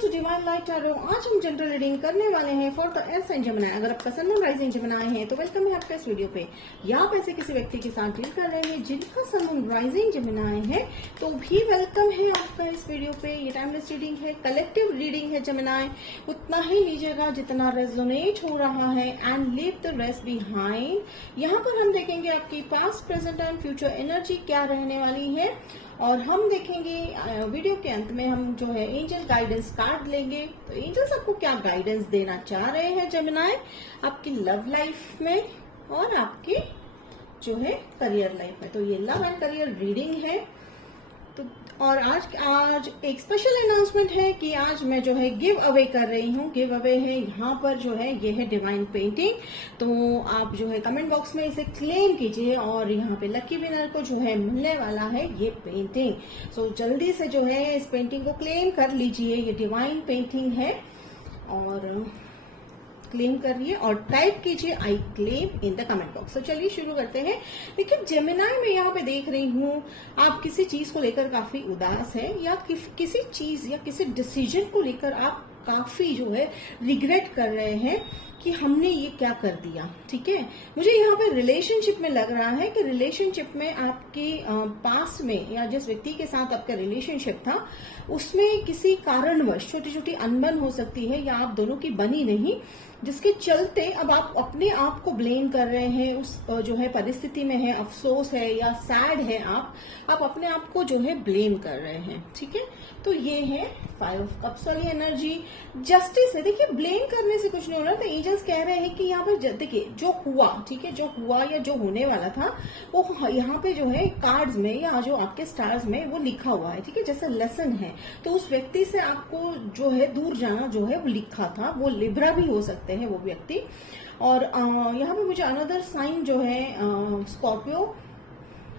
To divine light tarot. आज हम general reading करने वाले हैं for the S and Gemini. अगर आपका सन मून राइजिंग जेमिनी है तो वेलकम है आपका इस वीडियो पे। या आप ऐसे किसी व्यक्ति के साथ डील कर रहे हैं जिनका सन मून राइजिंग जेमिनी है तो भी वेलकम है आपका इस वीडियो पे। ये टाइमलेस रीडिंग है, कलेक्टिव रीडिंग है जेमिनी। उतना ही लीजिएगा जितना रेजोनेट हो रहा है and leave the rest behind. यहाँ पर हम देखेंगे आपकी past, present and future energy क्या रहने वाली है और हम देखेंगे वीडियो के अंत में हम जो है एंजल गाइडेंस कार्ड लेंगे। तो एंजल्स आपको क्या गाइडेंस देना चाह रहे हैं जेमिनी आपकी लव लाइफ में और आपकी जो है करियर लाइफ में। तो ये लव एंड करियर रीडिंग है। तो और आज एक स्पेशल अनाउंसमेंट है कि आज मैं जो है गिव अवे कर रही हूँ। गिव अवे है यहाँ पर जो है ये है डिवाइन पेंटिंग। तो आप जो है कमेंट बॉक्स में इसे क्लेम कीजिए और यहाँ पे लकी विनर को जो है मिलने वाला है ये पेंटिंग। सो जल्दी से जो है इस पेंटिंग को क्लेम कर लीजिए। ये डिवाइन पेंटिंग है और क्लेम करिए और टाइप कीजिए I claim in the comment box. तो चलिए शुरू करते हैं। लेकिन जेमिनी में यहाँ पे देख रही हूँ आप किसी चीज को लेकर काफी उदास है या किसी चीज या किसी डिसीजन को लेकर आप काफी जो है रिग्रेट कर रहे हैं कि हमने ये क्या कर दिया। ठीक है, मुझे यहाँ पे रिलेशनशिप में लग रहा है कि रिलेशनशिप में आपके पास में या जिस व्यक्ति के साथ आपका रिलेशनशिप था उसमें किसी कारणवश छोटी छोटी अनबन हो सकती है या आप दोनों की बनी नहीं, जिसके चलते अब आप अपने आप को ब्लेम कर रहे हैं उस जो है परिस्थिति में है, अफसोस है या सैड है, आप अपने आप को जो है ब्लेम कर रहे हैं। ठीक है, तो ये है 5 ऑफ कप्स वाली एनर्जी। जस्टिस है। देखिए ब्लेम करने से कुछ नहीं हो रहा। तो एंजल्स कह रहे हैं कि यहाँ पर देखिए जो हुआ, ठीक है, जो हुआ या जो होने वाला था वो यहाँ पे जो है कार्ड्स में या जो आपके स्टार्स में वो लिखा हुआ है। ठीक है, जैसे लेसन है। तो उस व्यक्ति से आपको जो है दूर जाना जो है वो लिखा था। वो लिब्रा भी हो सकते हैं वो व्यक्ति। और यहाँ पे मुझे अनदर साइन जो है Scorpio.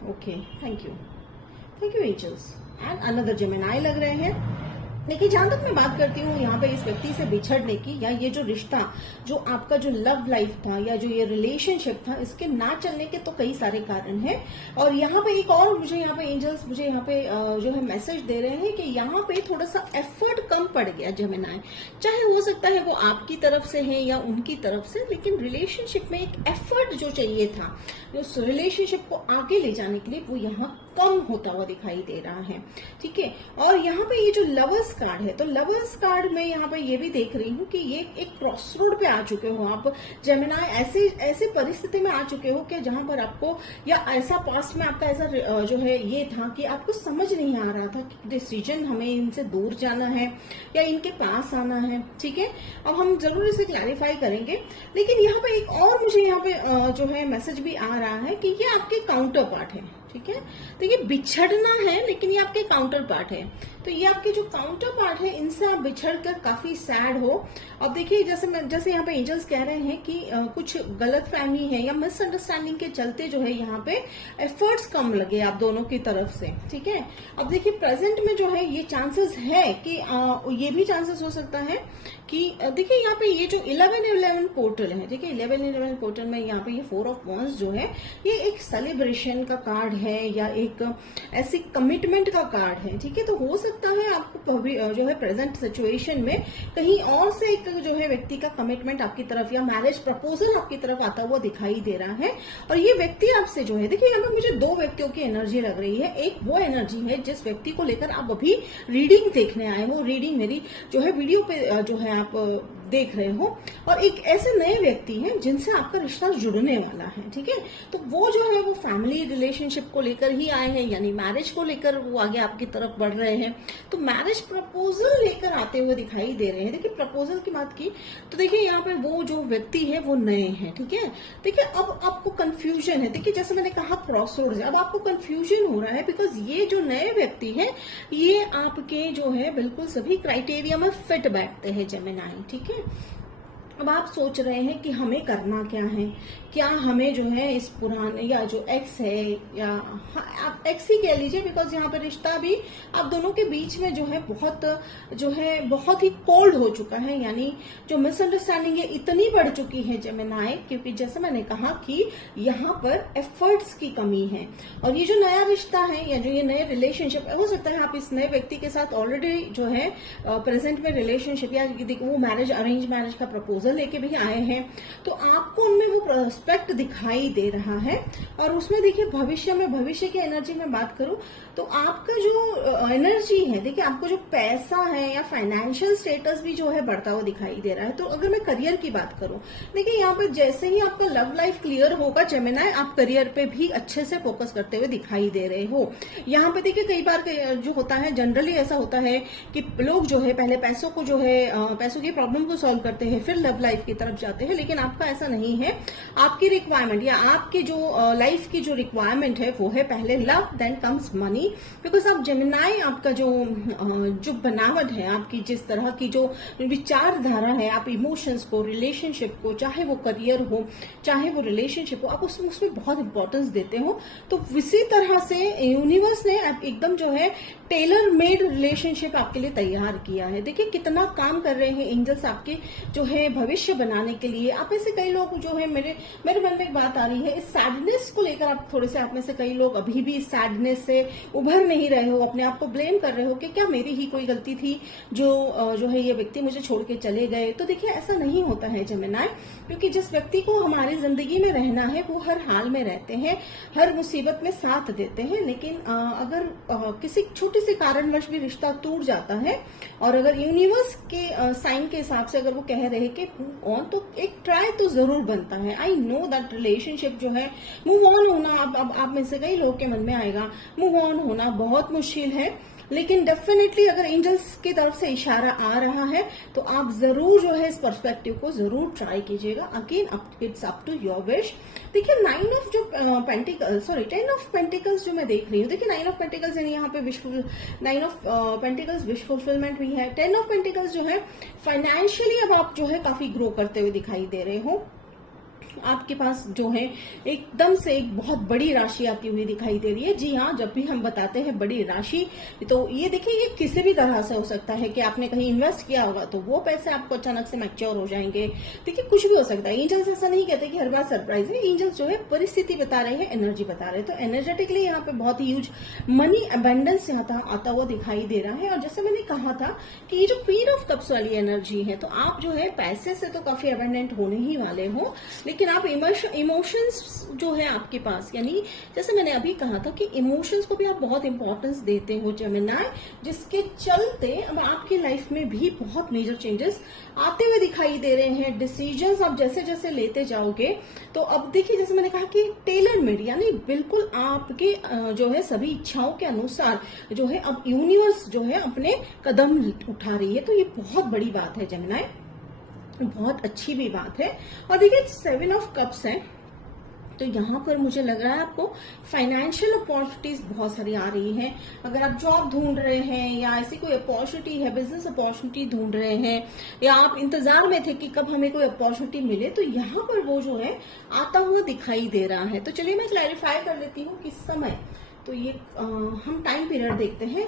Okay, thank you angels and another Gemini लग रहे हैं। लेकिन जहां तक मैं बात करती हूँ यहाँ पे इस व्यक्ति से बिछड़ने की या ये जो रिश्ता जो आपका जो लव लाइफ था या जो ये रिलेशनशिप था इसके ना चलने के तो कई सारे कारण हैं। और यहाँ पे एक और मुझे यहाँ पे एंजल्स मुझे यहाँ पे जो है मैसेज दे रहे हैं कि यहाँ पे थोड़ा सा एफर्ट कम पड़ गया जेमिनी। चाहे हो सकता है वो आपकी तरफ से है या उनकी तरफ से, लेकिन रिलेशनशिप में एक एफर्ट जो चाहिए था उस रिलेशनशिप को आगे ले जाने के लिए वो यहाँ कम होता हुआ दिखाई दे रहा है। ठीक है, और यहाँ पे ये जो लवर्स कार्ड है तो लवर्स कार्ड में यहाँ पे ये भी देख रही हूँ कि ये एक क्रॉस रोड पे आ चुके हो आप जेमिनी। ऐसे परिस्थिति में आ चुके हो कि जहां पर आपको या ऐसा पास्ट में आपका ऐसा जो है ये था कि आपको समझ नहीं आ रहा था कि डिसीजन हमें इनसे दूर जाना है या इनके पास आना है। ठीक है, अब हम जरूर इसे क्लैरिफाई करेंगे। लेकिन यहाँ पे एक और मुझे यहाँ पे जो है मैसेज भी आ रहा है कि ये आपके काउंटर पार्ट है। ठीक है, तो ये बिछड़ना है लेकिन ये आपके काउंटर पार्ट है। तो ये आपके जो काउंटर पार्ट है इनसे आप बिछड़ कर काफी सैड हो। अब देखिए जैसे यहाँ पे एंजल्स कह रहे हैं कि कुछ गलत फहमी है या मिसअंडरस्टैंडिंग के चलते जो है यहाँ पे एफर्ट्स कम लगे आप दोनों की तरफ से। ठीक है, अब देखिए प्रेजेंट में जो है ये चांसेस है कि ये भी चांसेस हो सकता है कि देखिए यहाँ पे ये जो 11-11 पोर्टल है, ठीक है, 11-11 पोर्टल में यहाँ पे ये 4 ऑफ वॉन्ड्स जो है ये एक सेलिब्रेशन का कार्ड है या एक ऐसी कमिटमेंट का कार्ड है। ठीक है, तो हो सकता है आपको जो है प्रेजेंट सिचुएशन में कहीं और से एक जो है व्यक्ति का कमिटमेंट आपकी तरफ या मैरिज प्रपोजल आपकी तरफ आता हुआ दिखाई दे रहा है। और ये व्यक्ति आपसे जो है देखिए यहाँ पे मुझे 2 व्यक्तियों की एनर्जी लग रही है। एक वो एनर्जी है जिस व्यक्ति को लेकर आप अभी रीडिंग देखने आए हो, रीडिंग मेरी जो है वीडियो पे जो है आप देख रहे हो, और एक ऐसे नए व्यक्ति हैं जिनसे आपका रिश्ता जुड़ने वाला है। ठीक है, तो वो जो है वो फैमिली रिलेशनशिप को लेकर ही आए हैं यानी मैरिज को लेकर वो आगे आपकी तरफ बढ़ रहे हैं। तो मैरिज प्रपोजल लेकर आते हुए दिखाई दे रहे हैं। देखिए प्रपोजल की बात की तो देखिए यहाँ पे वो जो व्यक्ति है वो नए हैं। ठीक है, देखिए अब आपको कंफ्यूजन है। देखिए जैसे मैंने कहा क्रॉस रोड है, अब आपको कंफ्यूजन हो रहा है बिकॉज ये जो नए व्यक्ति है ये आपके जो है बिल्कुल सभी क्राइटेरिया में फिट बैठते हैं जेमिनी। ठीक है, अब आप सोच रहे हैं कि हमें करना क्या है, क्या हमें जो है इस पुराने या जो एक्स है या आप एक्स ही कह लीजिए, बिकॉज यहाँ पे रिश्ता भी आप दोनों के बीच में जो है बहुत ही कोल्ड हो चुका है, यानी जो मिसअंडरस्टैंडिंग है इतनी बढ़ चुकी है जेमिनी, क्योंकि जैसे मैंने कहा कि यहाँ पर एफर्ट्स की कमी है। और ये जो नया रिश्ता है या जो ये नए रिलेशनशिप, हो सकता है आप इस नए व्यक्ति के साथ ऑलरेडी जो है प्रेजेंट में रिलेशनशिप या वो मैरिज अरेंज मैरिज का प्रपोजल लेके भी आए हैं, तो आपको उनमें वो प्रोस्पेक्ट दिखाई दे रहा है। और उसमें देखिए भविष्य की एनर्जी में बात करूं तो आपका जो एनर्जी है, देखिए आपको जो पैसा है या फाइनेंशियल स्टेटस भी जो है बढ़ता हुआ दिखाई दे रहा है। तो अगर मैं करियर की बात करूं, देखिए यहाँ पर जैसे ही आपका लव लाइफ क्लियर होगा जेमिनी, आप करियर पे भी अच्छे से फोकस करते हुए दिखाई दे रहे हो। यहाँ पे देखिए कई बार जो होता है, जनरली ऐसा होता है कि लोग जो है पहले पैसों को जो है पैसों की प्रॉब्लम को सॉल्व करते हैं, फिर लव लाइफ की तरफ जाते हैं, लेकिन आपका ऐसा नहीं है। आपकी रिक्वायरमेंट या आपकी जो लाइफ की जो रिक्वायरमेंट है वो है पहले love, then comes money. Because आप जेमिनी, आपका जो बनावट है, आपकी जिस तरह की जो विचारधारा है, आप इमोशंस को, रिलेशनशिप को, चाहे वो करियर हो चाहे वो रिलेशनशिप हो, आप उसमें बहुत इंपॉर्टेंस देते हो। तो इसी तरह से यूनिवर्स ने एकदम जो है टेलर मेड रिलेशनशिप आपके लिए तैयार किया है। देखिए कितना काम कर रहे हैं एंजल्स आपके जो है भविष्य बनाने के लिए। आप में से कई लोग जो है मेरे मन में एक बात आ रही है, इस सैडनेस को लेकर आप थोड़े से, आप में से कई लोग अभी भी इस सैडनेस से उभर नहीं रहे हो, अपने आप को ब्लेम कर रहे हो कि क्या मेरी ही कोई गलती थी जो है ये व्यक्ति मुझे छोड़ के चले गए। तो देखिए ऐसा नहीं होता है जेमिनी, क्योंकि जिस व्यक्ति को हमारी जिंदगी में रहना है वो हर हाल में रहते हैं, हर मुसीबत में साथ देते हैं। लेकिन अगर किसी छोटे से कारणवश भी रिश्ता टूट जाता है और अगर यूनिवर्स के साइन के हिसाब से अगर वो कह रहे हैं कि मूव ऑन, तो एक ट्राई तो जरूर बनता है। आई नो दैट रिलेशनशिप जो है मूव ऑन होना, अब आप में से कई लोग के मन में आएगा मूव ऑन होना बहुत मुश्किल है, लेकिन डेफिनेटली अगर एंजल्स की तरफ से इशारा आ रहा है तो आप जरूर जो है इस पर्सपेक्टिव को जरूर ट्राई कीजिएगा। Again it's up to your wish. देखिए 10 ऑफ पेंटिकल्स जो मैं देख रही हूँ, देखिए 9 ऑफ पेंटिकल्स यानी यहाँ पे 9 ऑफ पेंटिकल्स विश फुलफिलमेंट भी है। 10 ऑफ पेंटिकल्स जो है फाइनेंशियली अब आप जो है काफी ग्रो करते हुए दिखाई दे रहे हो। आपके पास जो है एकदम से एक बहुत बड़ी राशि आती हुई दिखाई दे रही है। जी हाँ, जब भी हम बताते हैं बड़ी राशि, तो ये देखिए ये किसी भी तरह से हो सकता है कि आपने कहीं इन्वेस्ट किया होगा तो वो पैसे आपको अचानक से मैच्योर हो जाएंगे। देखिए कुछ भी हो सकता है। एंजल्स ऐसा नहीं कहते कि हर बार सरप्राइज है, एंजल्स जो है परिस्थिति बता रहे हैं, एनर्जी बता रहे हैं। तो एनर्जेटिकली यहाँ पे बहुत ही ह्यूज मनी अबेंडेंस आता हुआ दिखाई दे रहा है। और जैसे मैंने कहा था कि ये जो क्वीन ऑफ कप्स वाली एनर्जी है, तो आप जो है पैसे से तो काफी अबेंडेंट होने ही वाले हो, लेकिन आप इमोशंस जो है आपके पास, यानी जैसे मैंने अभी कहा था कि इमोशंस को भी आप बहुत इंपॉर्टेंस देते हो जेमिनी, जिसके चलते अब आपकी लाइफ में भी बहुत मेजर चेंजेस आते हुए दिखाई दे रहे हैं। डिसीजंस आप जैसे जैसे लेते जाओगे तो अब देखिए जैसे मैंने कहा कि टेलर मेड, यानी बिल्कुल आपके जो है सभी इच्छाओं के अनुसार जो है अब यूनिवर्स जो है अपने कदम उठा रही है। तो ये बहुत बड़ी बात है जेमिनी, बहुत अच्छी भी बात है। और देखिए 7 ऑफ कप्स है, तो यहाँ पर मुझे लग रहा है आपको फाइनेंशियल अपॉर्चुनिटीज बहुत सारी आ रही हैं। अगर आप जॉब ढूंढ रहे हैं या ऐसी कोई अपॉर्चुनिटी है, बिजनेस अपॉर्चुनिटी ढूंढ रहे हैं, या आप इंतजार में थे कि कब हमें कोई अपॉर्चुनिटी मिले, तो यहाँ पर वो जो है आता हुआ दिखाई दे रहा है। तो चलिए मैं क्लैरिफाई कर लेती हूँ कि समय, तो ये हम टाइम पीरियड देखते हैं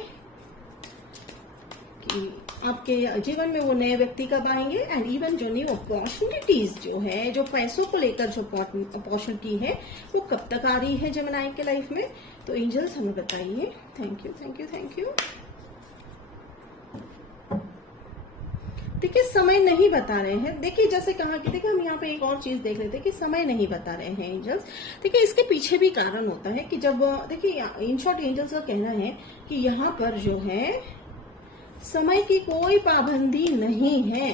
कि आपके जीवन में वो नए व्यक्ति कब आएंगे, एंड इवन जो न्यू अपॉर्चुनिटीज जो है, जो पैसों को लेकर जो अपॉर्चुनिटी है वो कब तक आ रही है जेमिनी के लाइफ में। तो एंजल्स हमें बताइए। Thank you thank you thank you. देखिए समय नहीं बता रहे हैं। देखिए जैसे कहा कि देखिए हम यहाँ पे एक और चीज देख लेते हैं कि समय नहीं बता रहे हैं एंजल्स। देखिए इसके पीछे भी कारण होता है कि जब देखिए इन शॉर्ट एंजल्स का कहना है कि यहाँ पर जो है समय की कोई पाबंदी नहीं है,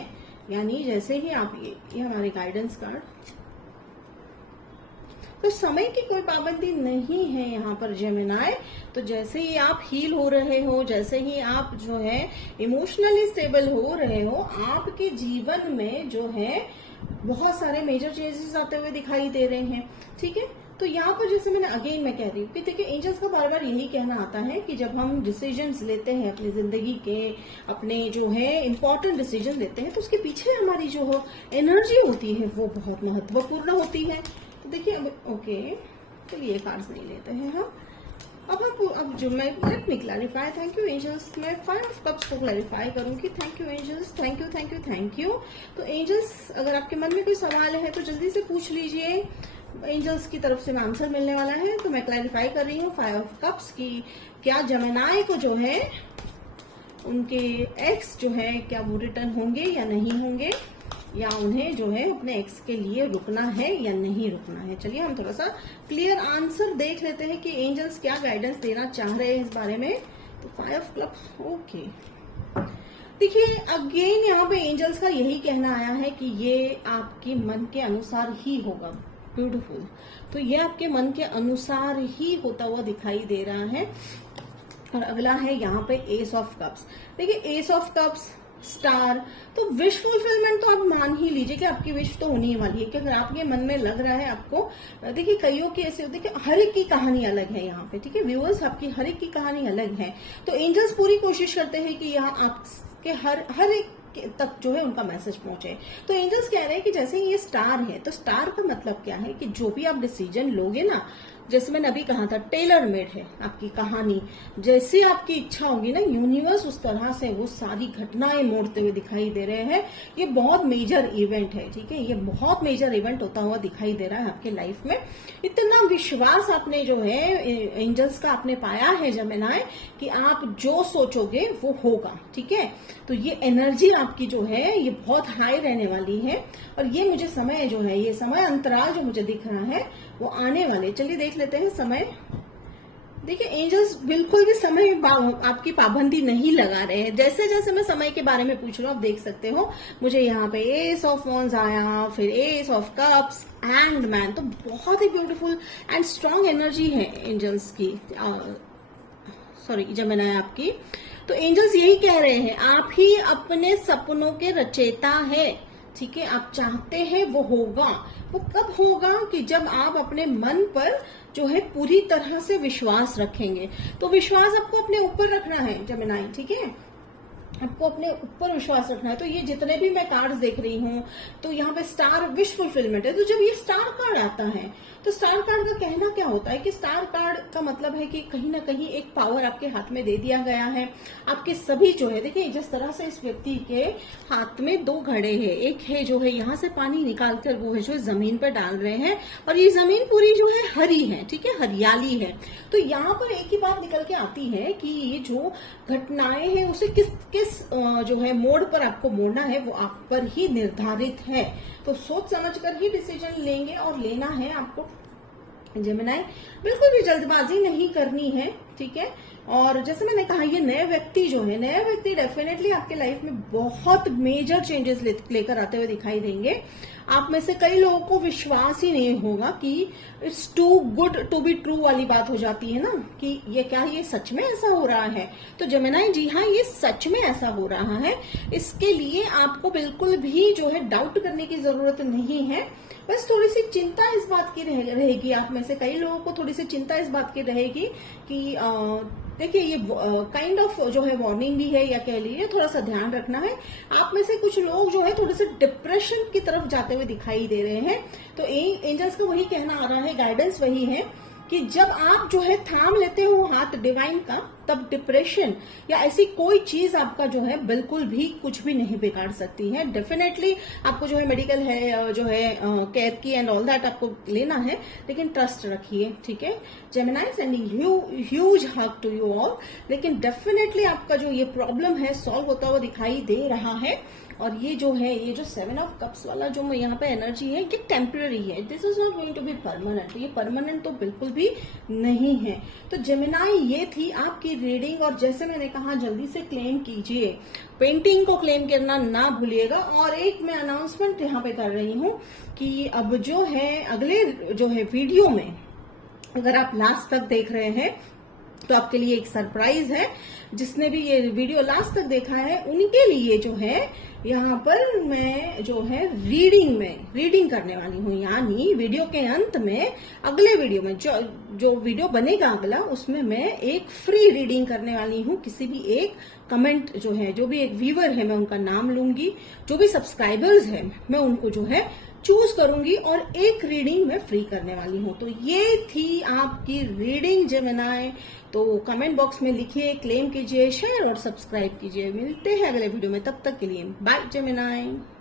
यानी जैसे ही आप ये हमारे गाइडेंस कार्ड, तो समय की कोई पाबंदी नहीं है यहाँ पर जेमिनी। तो जैसे ही आप हील हो रहे हो, जैसे ही आप जो है इमोशनली स्टेबल हो रहे हो, आपके जीवन में जो है बहुत सारे मेजर चेंजेस आते हुए दिखाई दे रहे हैं। ठीक है, तो यहाँ पर जैसे मैं कह रही हूँ कि देखिए एंजल्स का बार बार यही कहना आता है कि जब हम डिसीजंस लेते हैं अपनी जिंदगी के, अपने जो है इंपॉर्टेंट डिसीजन लेते हैं, तो उसके पीछे हमारी जो एनर्जी होती है वो बहुत महत्वपूर्ण होती है। तो देखिए अब ओके, चलिए कार्ड्स नहीं लेते हैं हम। अब जो मैं let me clarify, thank you angels, मैं 5 ऑफ कप्स को क्लैरिफाई करूंगी। Thank you angels, thank you thank you thank you. तो एंजल्स अगर आपके मन में कोई सवाल है तो जल्दी से पूछ लीजिए, एंजल्स की तरफ से मैं आंसर मिलने वाला है। तो मैं क्लैरिफाई कर रही हूँ 5 ऑफ कप्स की, क्या जेमिनी को जो है उनके एक्स जो है क्या वो रिटर्न होंगे या नहीं होंगे, या उन्हें जो है अपने एक्स के लिए रुकना है या नहीं रुकना है। चलिए हम थोड़ा सा क्लियर आंसर देख लेते हैं कि एंजल्स क्या गाइडेंस देना चाह रहे हैं इस बारे में। तो 5 ऑफ क्लब्स, ओके। देखिए अगेन यहाँ पे एंजल्स का यही कहना आया है कि ये आपके मन के अनुसार ही होगा। ब्यूटीफुल। तो ये आपके मन के अनुसार ही होता हुआ दिखाई दे रहा है। और अगला है यहाँ पे एस ऑफ कप्स। देखिए एस ऑफ कप्स, स्टार, तो विश फुलफिलमेंट तो आप मान ही लीजिए कि आपकी विश तो होने ही वाली है। कि अगर आपके मन में लग रहा है आपको, देखिए कईयों के ऐसे होते हैं कि हर एक की कहानी अलग है यहाँ पे, ठीक है व्यूअर्स, आपकी हर एक की कहानी अलग है। तो एंजल्स पूरी कोशिश करते हैं कि यहाँ आपके हर एक तक जो है उनका मैसेज पहुंचे। तो एंजल्स कह रहे हैं कि जैसे ये स्टार है, तो स्टार का मतलब क्या है कि जो भी आप डिसीजन लोगे ना, जैसे मैंने अभी कहा था टेलर मेड है आपकी कहानी, जैसी आपकी इच्छा होगी ना यूनिवर्स उस तरह से वो सारी घटनाएं मोड़ते हुए दिखाई दे रहे हैं। ये बहुत मेजर इवेंट है, ठीक है, ये बहुत मेजर इवेंट होता हुआ दिखाई दे रहा है आपके लाइफ में। इतना विश्वास आपने जो है एंजल्स का आपने पाया है जेमिनी कि आप जो सोचोगे वो होगा, ठीक है। तो ये एनर्जी आपकी जो है ये बहुत हाई रहने वाली है। और ये मुझे समय जो है, ये समय अंतराल जो मुझे दिख रहा है वो आने वाले, चलिए देख लेते हैं समय। देखिए एंजल्स बिल्कुल भी समय आपकी पाबंदी नहीं लगा रहे हैं। जैसे जैसे मैं समय के बारे में पूछ रहा हूँ आप देख सकते हो मुझे यहाँ पे एस ऑफ वॉन्ड्स आया, फिर S of cups, hanged man. तो बहुत ही ब्यूटीफुल एंड स्ट्रांग एनर्जी है एंजल्स की, सॉरी जेमिनी आपकी। तो एंजल्स यही कह रहे हैं आप ही अपने सपनों के रचयिता है, ठीक है। आप चाहते हैं वो होगा। वो कब होगा कि जब आप अपने मन पर जो है पूरी तरह से विश्वास रखेंगे। तो विश्वास आपको अपने ऊपर रखना है जेमिनी, ठीक है, आपको अपने ऊपर विश्वास रखना है। तो ये जितने भी मैं कार्ड्स देख रही हूँ तो यहाँ पे स्टार विश फुलफिलमेंट है। तो जब ये स्टार कार्ड आता है तो स्टार कार्ड का कहना क्या होता है कि स्टार कार्ड का मतलब है कि कहीं ना कहीं एक पावर आपके हाथ में दे दिया गया है। आपके सभी जो है, देखिए जिस तरह से इस व्यक्ति के हाथ में 2 घड़े हैं, एक है जो है यहाँ से पानी निकालकर वो है जो जमीन पर डाल रहे हैं, और ये जमीन पूरी जो है हरी है, ठीक है, हरियाली है। तो यहाँ पर एक ही बात निकल के आती है कि ये जो घटनाएं हैं उसे किस जो है मोड़ पर आपको मोड़ना है वो आप पर ही निर्धारित है। तो सोच समझकर ही डिसीजन लेंगे और लेना है आपको जेमिनी, बिल्कुल भी जल्दबाजी नहीं करनी है, ठीक है। और जैसे मैंने कहा ये नए व्यक्ति जो है, नया व्यक्ति डेफिनेटली आपके लाइफ में बहुत मेजर चेंजेस लेकर आते हुए दिखाई देंगे। आप में से कई लोगों को विश्वास ही नहीं होगा कि it's too good to be true वाली बात हो जाती है ना, कि ये क्या ये सच में ऐसा हो रहा है। तो जेमिनी जी हाँ, ये सच में ऐसा हो रहा है। इसके लिए आपको बिल्कुल भी जो है डाउट करने की जरूरत नहीं है। बस थोड़ी सी चिंता इस बात की रहेगी, आप में से कई लोगों को थोड़ी सी चिंता इस बात की रहेगी कि देखिए ये काइंड ऑफ जो है वार्निंग भी है, या कह लीजिए थोड़ा सा ध्यान रखना है। आप में से कुछ लोग जो है थोड़े से डिप्रेशन की तरफ जाते हुए दिखाई दे रहे हैं। तो एंजल्स का वही कहना आ रहा है, गाइडेंस वही है कि जब आप जो है थाम लेते हो हाथ डिवाइन का, तब डिप्रेशन या ऐसी कोई चीज आपका जो है बिल्कुल भी कुछ भी नहीं बिगाड़ सकती है। डेफिनेटली आपको जो है मेडिकल है जो है केयर की एंड ऑल दैट आपको लेना है, लेकिन ट्रस्ट रखिए, ठीक है। Gemini sending huge hug to you all. लेकिन डेफिनेटली आपका जो ये प्रॉब्लम है सॉल्व होता हुआ दिखाई दे रहा है। और ये जो है, ये जो 7 ऑफ कप्स वाला जो यहाँ पे एनर्जी है ये टेम्पररी है, this is not going to be permanent. ये परमानेंट तो बिल्कुल भी नहीं है। तो जेमिनी ये थी आपकी रीडिंग। और जैसे मैंने कहा जल्दी से क्लेम कीजिए, पेंटिंग को क्लेम करना ना भूलिएगा। और एक मैं अनाउंसमेंट यहाँ पे कर रही हूँ कि अब जो है अगले जो है वीडियो में, अगर आप लास्ट तक देख रहे हैं तो आपके लिए एक सरप्राइज है। जिसने भी ये वीडियो लास्ट तक देखा है उनके लिए जो है यहाँ पर मैं जो है रीडिंग करने वाली हूँ, यानी वीडियो के अंत में अगले वीडियो में जो वीडियो बनेगा अगला, उसमें मैं एक फ्री रीडिंग करने वाली हूँ। किसी भी एक कमेंट जो है, जो भी एक व्यूअर है, मैं उनका नाम लूंगी, जो भी सब्सक्राइबर्स है मैं उनको जो है चूज करूंगी और एक रीडिंग मैं फ्री करने वाली हूं। तो ये थी आपकी रीडिंग जेमिनी। तो कमेंट बॉक्स में लिखिए, क्लेम कीजिए, शेयर और सब्सक्राइब कीजिए। मिलते हैं अगले वीडियो में, तब तक के लिए बाय जेमिनी।